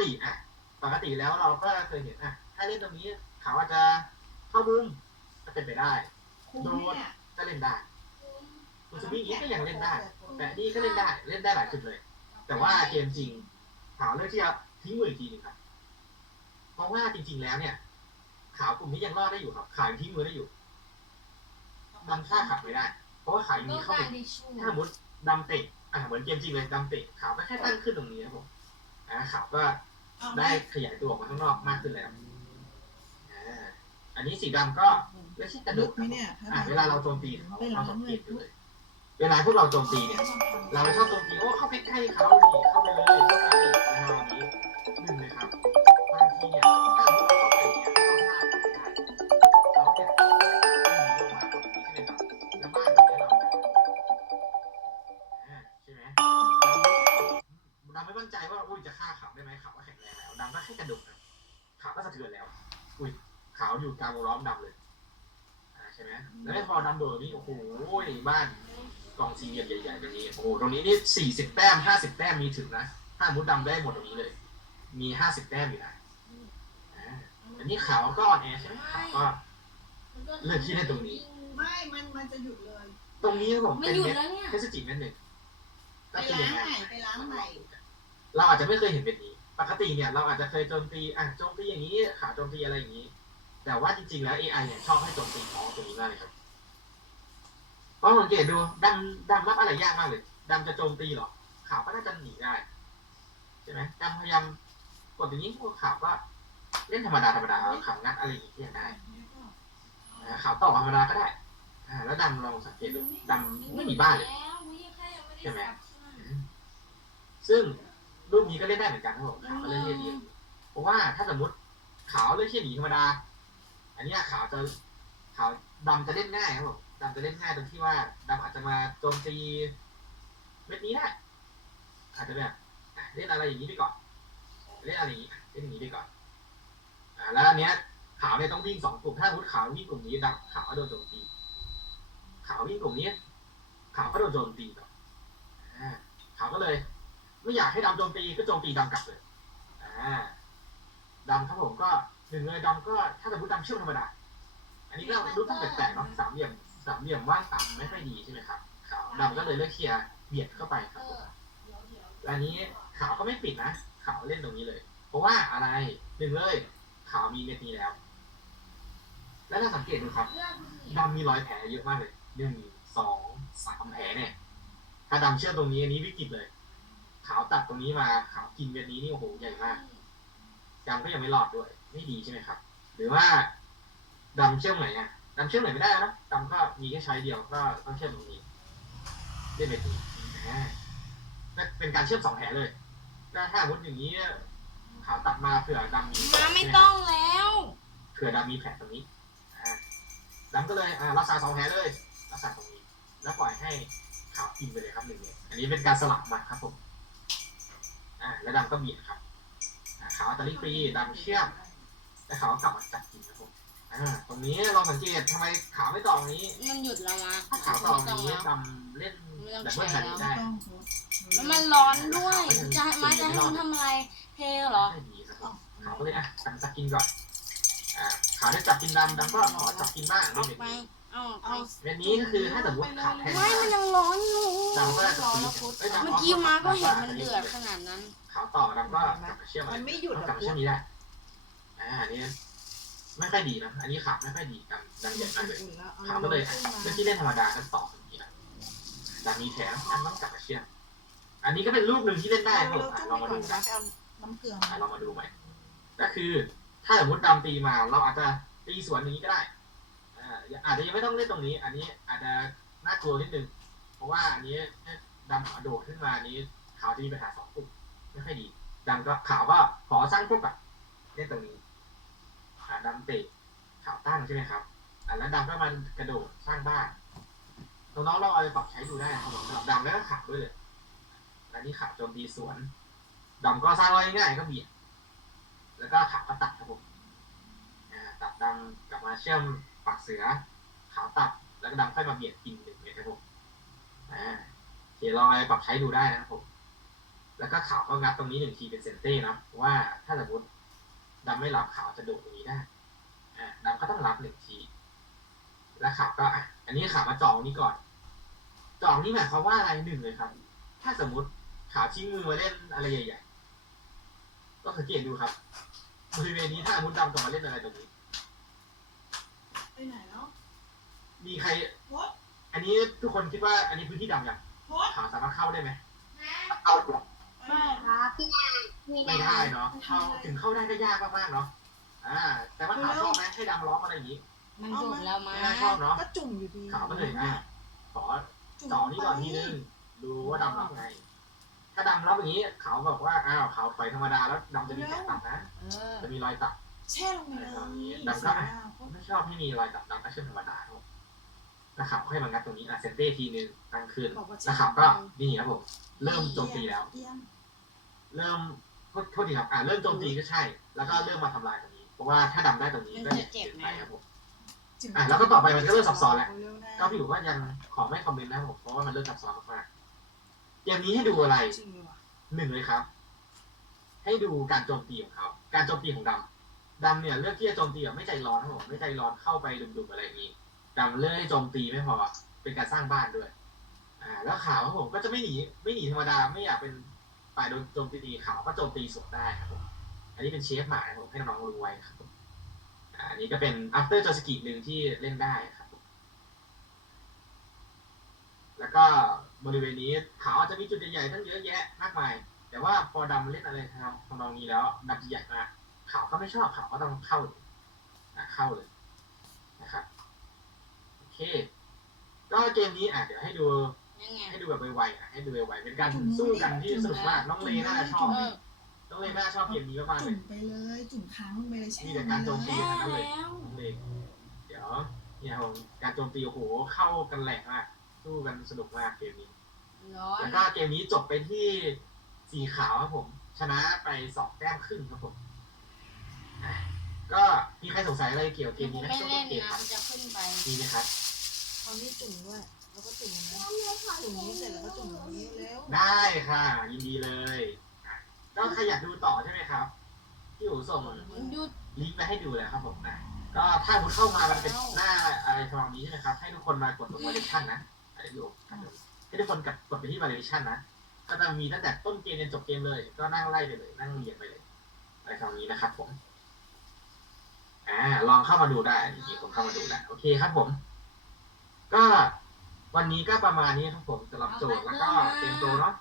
ติอะปกติแล้วเราก็เคยเห็นอะถ้าเล่นตรงนี้เขาอาจจะเข้ามุมก็เป็นไปได้คุ้มเนี่ยก็เล่นได้คุณสมิงนี้ก็ยังเล่นได้ แต่นี่ก็เล่นได้เล่นได้หลายจุดเลย แต่ว่าเกมจริงขาวเลือกที่จะทิ้งมืออีกทีหนึงครับเพราะว่าจริง ๆแล้วเนี่ย ขาวกลุ่มนี้ยังรอดได้อยู่ครับขาวยังทิ้งมือได้อยู่ดำฆ่าขับไม่ได้ เพราะว่าขาวยังมีเข้าไปถ้าสมมติดำเตะอ่าเหมือนเกมจริงเลยดำเตะขาวก็แค่ตั้งขึ้นตรงนี้ครับผม อ่าขาวก็ได้ขยายตัวออกมาข้างนอกมากขึ้นแล้วอ่าอันนี้สีดำก็ไม่ใช่กระลึดูกกไหมเนี่ยอ่าเวลาเราโจมตีเขาเราสังเกตดูเลย เวลาพวกเราโจมตีเนี่ย เราไม่ชอบโจมตีโอ้เข้าไปใกล้เขาดิเข้าไปเลยเข้าไปนะค ม่มั่นใจว่าอุ้ยจะฆ่าเขาได้ไหมเขาก็แข็งแรงแล้วดำก็แค่กระดุกนะขาวก็สะเทือนแล้ว อุ้ยขาวอยู่กลางวงล้อมดำเลยอ่าใช่ไหมแล้วไม่พอดำโดดตรงนี้โอ้โหบ้านกองสี่เหลี่ยมใหญ่ๆแบบนี้โอ้โหตรงนี้นี่สี่สิบแต้มห้าสิบแต้มมีถึงนะถ้ามุดดำได้หมดตรงนี้เลย มีห้าสิบแต้มอยู่นะอ่าอันนี้ขาวก็อ่อนแอใช่ไหมขาวก็เลือกที่เล่นตรงนี้ ไม่ มัน มันจะหยุดเลย ตรงนี้ครับผมไม่เป็นหยุดเม็ดแล้วเนี่ยเทสจิเม็ดหนึ่งไปก็คือล้ายังงไงใหม่ไปล้างใหม่ เราอาจจะไม่เคยเห็นแบบนี้ ปกติเนี่ยเราอาจจะเคยโจมตีอะโจมตีอย่างนี้ขาโจมตีอะไรอย่างนี้ แต่ว่าจริงๆแล้ว AI เนี่ยชอบให้โจมตีของตรงนี้มากเลยครับเพราะสังเกตดูดำดำรับอะไรยากมากเลยดำจะโจมตีหรอขาวก็น่าจะหนีได้ใช่ไหมดำพยายามกดอย่างนี้พวกขาวก็เล่นธรรมดาธรรมดาขาวงัดอะไรอย่างนี้ยได้อ่าขาวต่อธรรมดาก็ได้แล้วดำลองสังเกตดูดำไม่มีบ้านเลยใช่ไหมซึ่ง รูปนี้ก็เล่นได้เหมือนกันครับผมขาวก็เล่นเล่นดีเพราะว่าถ้าสมมติขาวเล่นแค่หนีธรรมดา อันเนี้ยขาวจะขาวดำจะเล่นง่ายครับผมดำจะเล่นง่ายตรงที่ว่าดำอาจจะมาโจมตีเม็ดนี้ได้อาจจะแบบอะเล่นอะไรอย่างนี้ไปก่อน เล่นอะไรอย่างนี้อะเล่นอย่างนี้ไปก่อนอ่าแล้วอันเนี้ยขาวเนี่ยต้องวิ่งสองกลุ่มถ้าสมมติขาววิ่งกลุ่มนี้ดำขาวก็โดนโจมตี ขาววิ่งกลุ่มนี้ขาวก็โดนโจมตีต่ออ่าขาวก็เลย ไม่อยากให้ดำโจมตีก็โจมตีดำกลับเลยอ่าดำครับผมก็หนึ่งเลยดำก็ถ้าสมมติดำเชื่อมธรรมดา อันนี้ก็รู้สึกแปลกๆเนาะสามเหลี่ยมสามเหลี่ยมว่างต่ำไม่ค่อยดีใช่ไหมครับขาวดำก็เลยเลือกเคลียร์เบียดเข้าไปครับผมและอันนี้ขาวก็ไม่ปิดนะขาวเล่นตรงนี้เลย เพราะว่าอะไรหนึ่งเลยขาวมีเม็ดนี้แล้ว แล้วถ้าสังเกตดูครับดำมีรอยแผลเยอะมากเลยหนึ่งสองสามแผลเนี่ย ถ้าดำเชื่อมตรงนี้อันนี้วิกฤตเลย ขาวตัดตรงนี้มาขาวกินเม็ดนี้นี่โอ้โหใหญ่มากดำก็ยังไม่รอดด้วย ไม่ดีใช่ไหมครับ หรือว่าดำเชื่อมไหนอะดำเชื่อมไหนไม่ได้นะดำก็มีแค่ใช้เดียวก็ต้องเชื่อมตรงนี้เล่นแบบนี้อ่าก็เป็นการเชื่อมสองแผลเลยแล้วถ้าสมมติอย่างนี้ขาวตัดมาเผื่อดำมีมาไม่ต้องแล้วเผื่อดำมีแผลตรงนี้อ่าดำก็เลยอ่ารักษาสองแผลเลยรักษาตรงนี้ แล้วปล่อยให้ขาวกินไปเลยครับหนึ่งเม็ดอันนี้เป็นการสลับมาครับผมอ่า แล้วดำก็เบียดครับอ่าขาวอัตลิฟรีดำเชื่อมแล้วขาวก็กลับมาจับกินครับผมอ่าตรงนี้ลองสังเกตทำไมขาวไม่ต่อตรงนี้ มันหยุดแล้วมาถ้าขาวต่อตรงนี้ไม่ต้องแล้วดำเล่นไม่ต้องแบบใช้เมื่อหันแล้วได้ต้องโพสแล้วมันร้อนด้วย จะให้มาจะให้มันทำอะไร เทเหรอไม่ดีครับผมขาวก็เลยอะจับจับกินก่อน อ่าขาวได้จับกินดำดำก็ขอจับกินบ้างอไม่อกเป็นไปนี้เอาออกไปเม็ดนี้ก็คือถ้าสมมติขาวแทงไม่มันยังร้อนอยู่ดำก็จะตีอ้ยดำเมื่อกี้มาก็เห็นมันเดือดขนาดนั้นขาวต่อดำก็กลับมาเชื่อมมันไม่หยุดเอาหรกลัอบกมาเชื่อมนี้ได้อ่าอันนี้ไม่ค่อยดีนะ อันนี้ขาวไม่ค่อยดีกันดังใหญ่มากเลยขาวก็เลยอะเรื่องที่เล่นธรรมดากันต่อตรงนี้นะดังมีแถมอันต้องกลับมาเชื่อมอันนี้ก็เป็นรูปหนึ่งที่เล่นได้ครับผมอะลองมาดูกันเอาน้ำเกลืออะลองมาดูใหม่ก็คือ ถ้าสมมติดำตีมาเราอาจจะตีสวนอย่างนี้ก็ได้อ่า อาจจะยังไม่ต้องเล่นตรงนี้ อันนี้อาจจะน่ากลัวนิดนึง เพราะว่าอันนี้ดำขาวโดดขึ้นมานี้ขาวจะมีปัญหาสองกลุ่มไม่ค่อยดีดำก็ขาวก็ขอสร้างพวกแบบเล่นตรงนี้ดำเตะขาวตั้งใช่ไหมครับอ่าแล้วดำก็มันกระโดดสร้างบ้านน้องๆลองเอาไปปรับใช้ดูได้ครับผมสำหรับดำแล้วก็ขาวด้วยเลยอันนี้ขาวโจมตีสวนดำก็สร้างไว้ง่ายๆก็เบียดแล้วก็ขาวก็ตัดครับผมตัดดำกลับมาเชื่อม ปากเสือ ขาตัด แล้วก็ดำค่อยมาเบียดกินหนึ่งเม็ดครับผมอ่าโอเคลองเอาไปปรับใช้ดูได้นะครับผม แล้วก็ขาวก็งัดตรงนี้หนึ่งทีเป็นเซนเต้นะว่าถ้าสมมติดำไม่รับขาวจะโดดตรงนี้ได้ อ่าดำก็ต้องรับหนึ่งที แล้วขาวก็อะ อันนี้ขาวมาจองนี้ก่อน จองนี่หมายความว่าอะไรหนึ่งเลยครับ ถ้าสมมติขาวทิ้งมือมาเล่นอะไรใหญ่ๆ ก็สังเกตดูครับบริเวณนี้ถ้าสมมติดำจะมาเล่นอะไรตรงนี้ ไปไหนแล้วมีใคร โพสต์อันนี้ทุกคนคิดว่าอันนี้พื้นที่ดำยังโพสต์ขาวสามารถเข้าได้ไหมเอาไม่ครับพี่ไม่ไม่ได้เนาะเข้าถึงเข้าได้ก็ยากมากๆเนาะอ่า แต่ว่าขาวชอบไหมให้ดำล้อมอะไรอย่างนี้มันจบแล้วมั้ไม่น่าชอบเนาะก็จุ่มอยู่ดีขาวก็เลยอะขอจุ่มสองนี่ก่อนทีนึงดูว่าดำรับไง ถ้าดำรับอย่างนี้ขาวบอกว่า อ้าวขาวถอยธรรมดาแล้วดำจะมีแผลตัดนะ เออจะมีรอยตัด แช่ลงไปเลยดำก็อะไม่ชอบให้มีรอยตัดดำแอคชั่นธรรมดาครับผมแล้วขาวค่อยมางัดตรงนี้อะเซนเต้ทีนึงตั้งขึ้นบอกว่าแล้วขาวก็นี่ครับผมเริ่มโจมตีแล้วเยี่ยมเริ่มโทษโทษทีครับอ่าเริ่มโจมตีก็ใช่ แล้วก็เริ่มมาทำลายตรงนี้ เพราะว่าถ้าดำได้ตรงนี้ก็จะเจ็บไปครับผมจิ้มอะแล้วก็ต่อไปมันก็เริ่มซับซ้อนแล้วเร็วๆนะก็พี่อยู่ว่ายังขอไม่คอมเมนต์นะครับผมเพราะว่ามันเริ่มซับซ้อนมากๆเกมนี้ให้ดูอะไรจริงเลยว่ะหนึ่งเลยครับ ให้ดูการโจมตีของเขาการโจมตีของดำ ดำเนี่ยเลือกที่จะโจมตีแบบไม่ใจร้อนครับผมไม่ใจร้อนเข้าไปดุมๆอะไรอย่างนี้ดำเลือกให้โจมตีไม่พอเป็นการสร้างบ้านด้วย อ่า แล้วขาวครับผมก็จะไม่หนีไม่หนีธรรมดาไม่อยากเป็นฝ่ายโดนโจมตีขาวก็โจมตีสวนได้ครับผมอันนี้เป็นเชฟหมายผมให้น้องรู้ไว้ครับผมอันนี้ก็เป็น after j o s k i หนึ่งที่เล่นได้ครับผมแล้วก็บริเวณนี้ขาวอาจจะมีจุดใหญ่ๆตั้งเยอะแยะมากมาย แต่ว่าพอดำเล่นอะไรทำทำนองนี้แล้วดำใหญ่มาก ขาวก็ไม่ชอบขาวก็ต้องเข้าอะเข้าเลยนะครับโอเค ก็เกมนี้อะเดี๋ยวให้ดูยังไงให้ดูแบบไวๆอะให้ดูไวๆเป็นการสู้กันที่สนุกมากน้องเลน่าจะชอบเออน้องเลน่าชอบเกมนี้มากๆเลจุ่ยมไปเลยจุ่มค้างลงไปเลยแช่มีแต่การโจมตีแล้วแล้วน้องเลเดี๋ยวเนี่ยผมการโจมตีโอ้โหเข้ากันแหลกมากสู้กันสนุกมากเกมนี้ ร้อนแล้วก็เกมนี้จบไปที่สีขาวครับผม ชนะไปสองแต้มครึ่งครับผมอะ ก็มีใครสงสัยอะไรเกี่ยวกับเกมนี้ไหมไม่ช่วงเล่ต้นนเกมนะครับมันจะขึ้นไปมีไหมครับ เอานี่จุ่มด้วยแล้วก็จุ่มอันนั้นจุ่มนี้เสร็จแล้วก็จุ่มอันนี้เร็วได้ค่ะ ยินดีเลยอะก็ใครอยากดูต่อใช่ไหมครับพี่อู๋ส่งหยุด ลิงก์ไปให้ดูเลยครับผมนะก็ถ้าคุณเข้ามามันเป็นหน้าอะไรทำนองนี้ใช่ไหมครับ ให้ทุกคนมากดตรง validation นะอะไรอยู่ครับผมให้ทุกคนกดกดไปที่ validation นะ ก็จะมีตั้งแต่ต้นเกมจนจบเกมเลย ก็นั่งไล่ไปเลย นั่งเรียงไปเลยอะไรทำนองนี้นะครับผม อ่าลองเข้ามาดูได้มีคนเข้ามาดูได้โอเคครับผม ก็วันนี้ก็ประมาณนี้ครับผมสำหรับโจทย์แล้วก็เตรียมตัวเนาะ